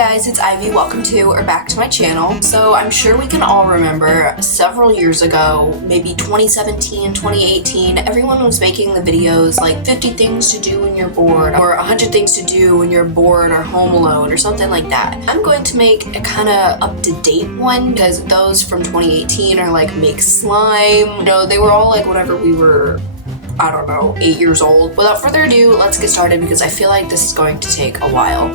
guys, it's Ivy. Welcome to or back to my channel. So I'm sure we can all remember several years ago, maybe 2017, 2018, everyone was making the videos like 50 things to do when you're bored or 100 things to do when you're bored or home alone or something like that. I'm going to make a kind of up-to-date one because those from 2018 are like make slime. You know, they were all like whenever we were, I don't know, 8 years old. Without further ado, let's get started because I feel like this is going to take a while.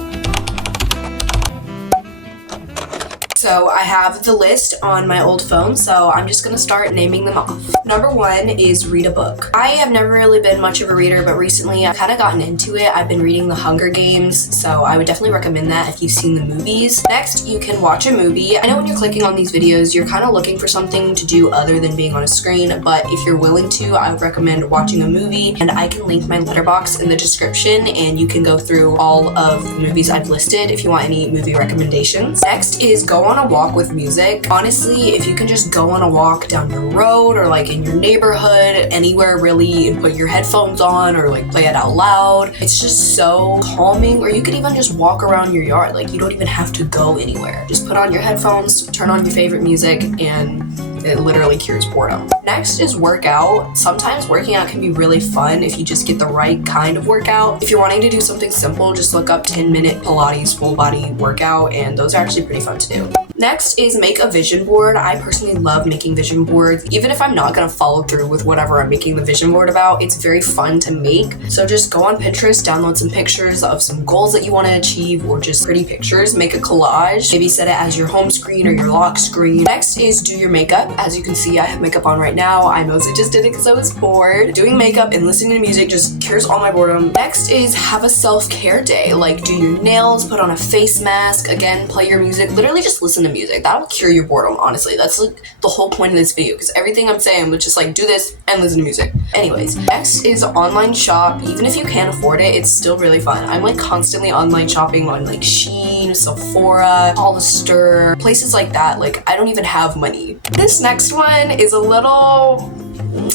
So I have the list on my old phone, so I'm just gonna start naming them off. Number 1 is read a book. I have never really been much of a reader, but recently I've kind of gotten into it. I've been reading The Hunger Games, so I would definitely recommend that if you've seen the movies. Next, you can watch a movie. I know when you're clicking on these videos, you're kind of looking for something to do other than being on a screen, but if you're willing to, I would recommend watching a movie, and I can link my Letterboxd in the description, and you can go through all of the movies I've listed if you want any movie recommendations. Next is go on a walk with music. Honestly, if you can just go on a walk down your road or like in your neighborhood, anywhere really, and put your headphones on or like play it out loud, it's just so calming. Or you could even just walk around your yard. Like you don't even have to go anywhere. Just put on your headphones, turn on your favorite music, and it literally cures boredom. Next is workout. Sometimes working out can be really fun if you just get the right kind of workout. If you're wanting to do something simple, just look up 10-minute Pilates full body workout, and those are actually pretty fun to do. Next is make a vision board. I personally love making vision boards. Even if I'm not gonna follow through with whatever I'm making the vision board about, it's very fun to make. So just go on Pinterest, download some pictures of some goals that you want to achieve or just pretty pictures, make a collage, maybe set it as your home screen or your lock screen. Next is do your makeup. As you can see, I have makeup on right now. I mostly just did it because I was bored. Doing makeup and listening to music just cures all my boredom. Next is have a self-care day. Like do your nails, put on a face mask, again, play your music, literally just listen to music. That'll cure your boredom, honestly. That's like the whole point of this video because everything I'm saying was just like do this and listen to music. Anyways, next is online shop. Even if you can't afford it, it's still really fun. I'm like constantly online shopping on like Shein, Sephora, Hollister, places like that. Like I don't even have money. This next one is a little,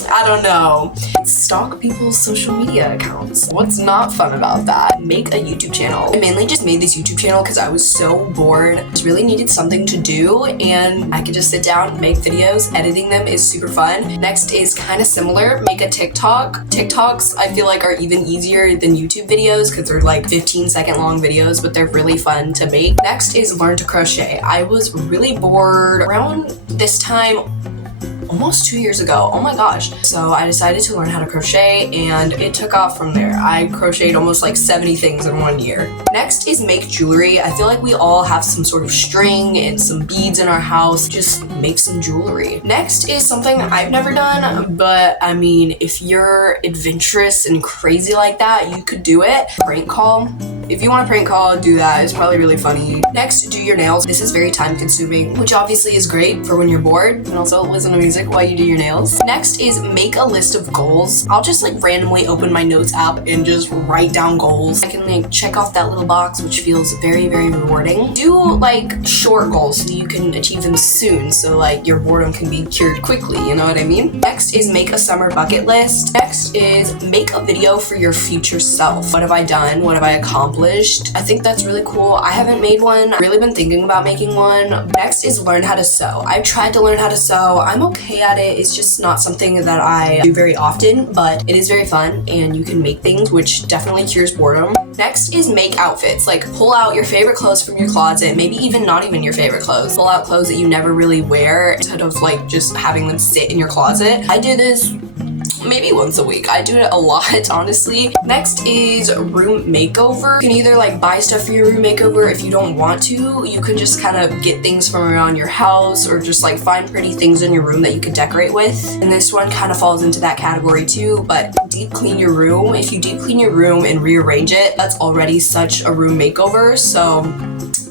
I don't know. Stalk people's social media accounts. What's not fun about that? Make a YouTube channel. I mainly just made this YouTube channel because I was so bored. I just really needed something to do and I could just sit down and make videos. Editing them is super fun. Next is kind of similar. Make a TikTok. TikToks I feel like are even easier than YouTube videos because they're like 15-second long videos, but they're really fun to make. Next is learn to crochet. I was really bored around this time almost 2 years ago. Oh my gosh. So I decided to learn how to crochet and it took off from there. I crocheted almost like 70 things in 1 year. Next is make jewelry. I feel like we all have some sort of string and some beads in our house. Just make some jewelry. Next is something I've never done, but I mean, if you're adventurous and crazy like that, you could do it. Prank call. If you want a prank call, do that. It's probably really funny. Next, do your nails. This is very time consuming, which obviously is great for when you're bored and also listen to music while you do your nails. Next is make a list of goals. I'll just like randomly open my notes app and just write down goals. I can like check off that little box, which feels very, very rewarding. Do like short goals so you can achieve them soon. So like your boredom can be cured quickly, you know what I mean? Next is make a summer bucket list. Next is make a video for your future self. What have I done? What have I accomplished? I think that's really cool. I haven't made one. I've really been thinking about making one. Next is learn how to sew. I've tried to learn how to sew. I'm okay at it. It's just not something that I do very often, but it is very fun and you can make things, which definitely cures boredom. Next is make outfits. Like pull out your favorite clothes from your closet, maybe even not even your favorite clothes. Pull out clothes that you never really wear instead of like just having them sit in your closet. I do this maybe once a week. I do it a lot, honestly. Next is room makeover. You can either like buy stuff for your room makeover. If you don't want to, you can just kind of get things from around your house or just like find pretty things in your room that you can decorate with. And this one kind of falls into that category too, but deep clean your room. If you deep clean your room and rearrange it, that's already such a room makeover. So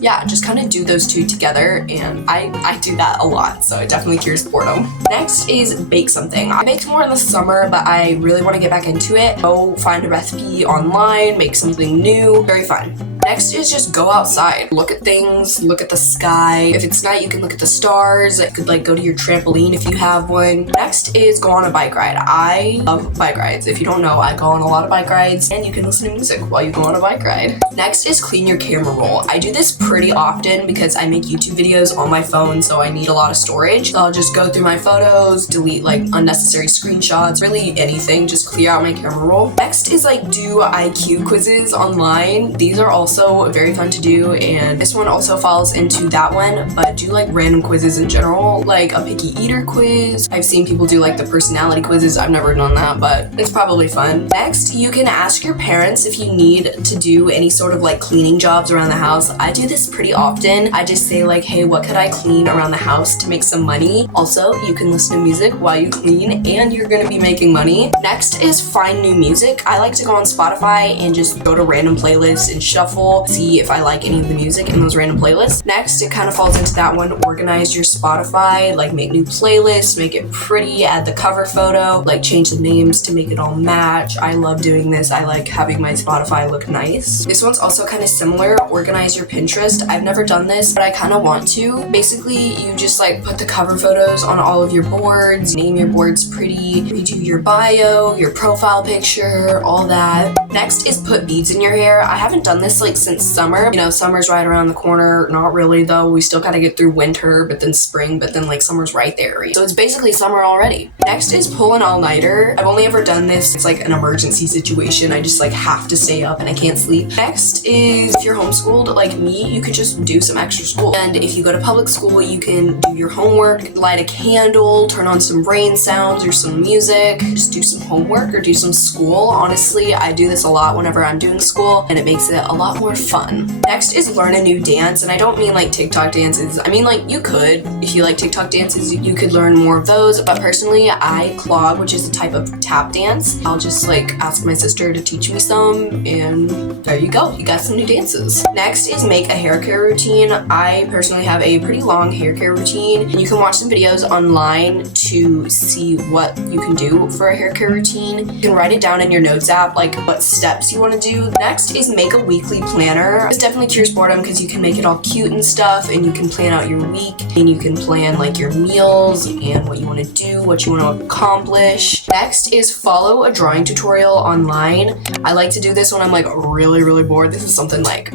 yeah, just kind of do those two together, and I do that a lot, so it definitely cures boredom. Next is bake something. I baked more in the summer, but I really want to get back into it. Go find a recipe online, make something new. Very fun. Next is just go outside. Look at things, look at the sky. If it's night, you can look at the stars. You could like go to your trampoline if you have one. Next is go on a bike ride. I love bike rides. If you don't know, I go on a lot of bike rides and you can listen to music while you go on a bike ride. Next is clean your camera roll. I do this pretty often because I make YouTube videos on my phone, so I need a lot of storage. So I'll just go through my photos, delete like unnecessary screenshots, really anything, just clear out my camera roll. Next is like do IQ quizzes online. These are also very fun to do, and this one also falls into that one, but do like random quizzes in general, like a picky eater quiz. I've seen people do like the personality quizzes. I've never done that, but it's probably fun. Next, you can ask your parents if you need to do any sort of like cleaning jobs around the house. I do this pretty often. I just say like, hey, what could I clean around the house to make some money? Also, you can listen to music while you clean and you're gonna be making money. Next is find new music. I like to go on Spotify and just go to random playlists and shuffle, see if I like any of the music in those random playlists. Next, it kind of falls into that one, organize your Spotify, like make new playlists, make it pretty, add the cover photo, like change the names to make it all match. I love doing this. I like having my Spotify look nice. This one's also kind of similar, organize your Pinterest. I've never done this, but I kind of want to. Basically, you just like put the cover photos on all of your boards, name your boards pretty, redo your bio, your profile picture, all that. Next is put beads in your hair. I haven't done this like since summer. You know, summer's right around the corner. Not really though. We still gotta get through winter, but then spring, but then like summer's right there. So it's basically summer already. Next is pull an all-nighter. I've only ever done this. It's like an emergency situation. I just like have to stay up and I can't sleep. Next is if you're homeschooled like me, you could just do some extra school. And if you go to public school, you can do your homework, light a candle, turn on some rain sounds or some music, just do some homework or do some school. Honestly, I do this a lot whenever I'm doing school and it makes it a lot more fun. Next is learn a new dance, and I don't mean like TikTok dances. I mean like you could, if you like TikTok dances, you could learn more of those, but personally I clog, which is a type of tap dance. I'll just like ask my sister to teach me some, and there you go, you got some new dances. Next is make a hair care routine. I personally have a pretty long hair care routine, and you can watch some videos online to see what you can do for a hair care routine. You can write it down in your notes app, like what steps you want to do. Next is make a weekly planner. This definitely cures boredom because you can make it all cute and stuff, and you can plan out your week, and you can plan like your meals and what you want to do, what you want to accomplish. Next is follow a drawing tutorial online. I like to do this when I'm like really bored. This is something like,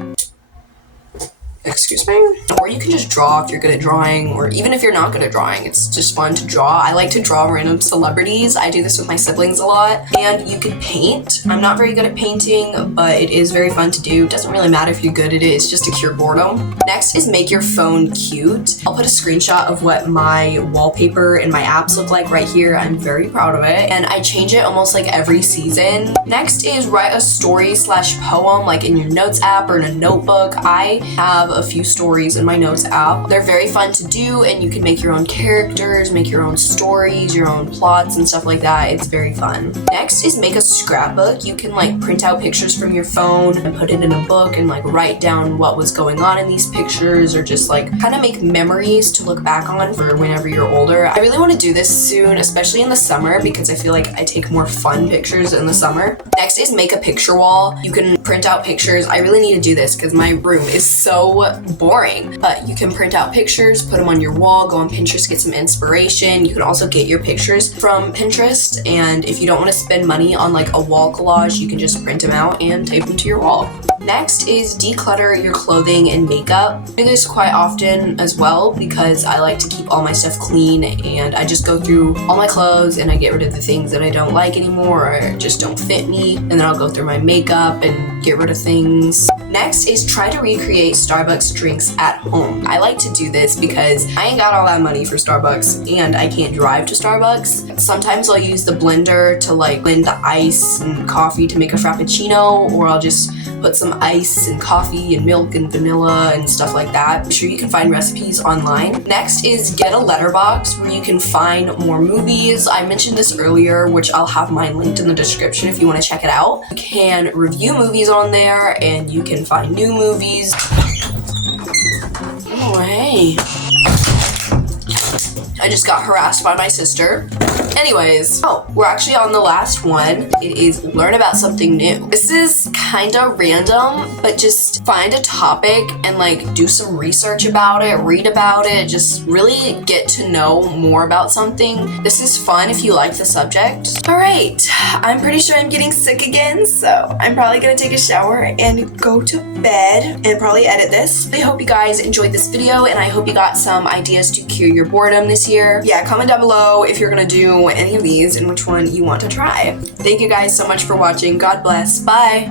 excuse me? Or you can just draw if you're good at drawing, or even if you're not good at drawing, it's just fun to draw. I like to draw random celebrities. I do this with my siblings a lot. And you can paint. I'm not very good at painting, but it is very fun to do. It doesn't really matter if you're good at it, it's just to cure boredom. Next is make your phone cute. I'll put a screenshot of what my wallpaper and my apps look like right here. I'm very proud of it, and I change it almost like every season. Next is write a story/poem like in your notes app or in a notebook. I have a few stories in my notes app. They're very fun to do, and you can make your own characters, make your own stories, your own plots and stuff like that. It's very fun. Next is make a scrapbook. You can like print out pictures from your phone and put it in a book and like write down what was going on in these pictures, or just like kind of make memories to look back on for whenever you're older. I really want to do this soon, especially in the summer, because I feel like I take more fun pictures in the summer. Next is make a picture wall. You can print out pictures. I really need to do this because my room is so boring, but you can print out pictures, put them on your wall, go on Pinterest, get some inspiration. You can also get your pictures from Pinterest, and if you don't want to spend money on like a wall collage, you can just print them out and tape them to your wall. Next is declutter your clothing and makeup. I do this quite often as well because I like to keep all my stuff clean, and I just go through all my clothes and I get rid of the things that I don't like anymore or just don't fit me, and then I'll go through my makeup and get rid of things. Next is try to recreate Starbucks drinks at home. I like to do this because I ain't got all that money for Starbucks and I can't drive to Starbucks. Sometimes I'll use the blender to like blend the ice and coffee to make a frappuccino, or I'll just put some ice and coffee and milk and vanilla and stuff like that. I'm sure you can find recipes online. Next is get a Letterboxd where you can find more movies. I mentioned this earlier, which I'll have mine linked in the description if you want to check it out. You can review movies on there, and you can find new movies. Oh, hey. I just got harassed by my sister. Anyways, we're actually on the last one. It is learn about something new. This is kind of random, but just find a topic and like do some research about it, read about it, just really get to know more about something. This is fun if you like the subject. All right, I'm pretty sure I'm getting sick again, so I'm probably gonna take a shower and go to bed and probably edit this. I hope you guys enjoyed this video and I hope you got some ideas to cure your boredom this year. Yeah, comment down below if you're gonna do any of these and which one you want to try. Thank you guys so much for watching. God bless. Bye.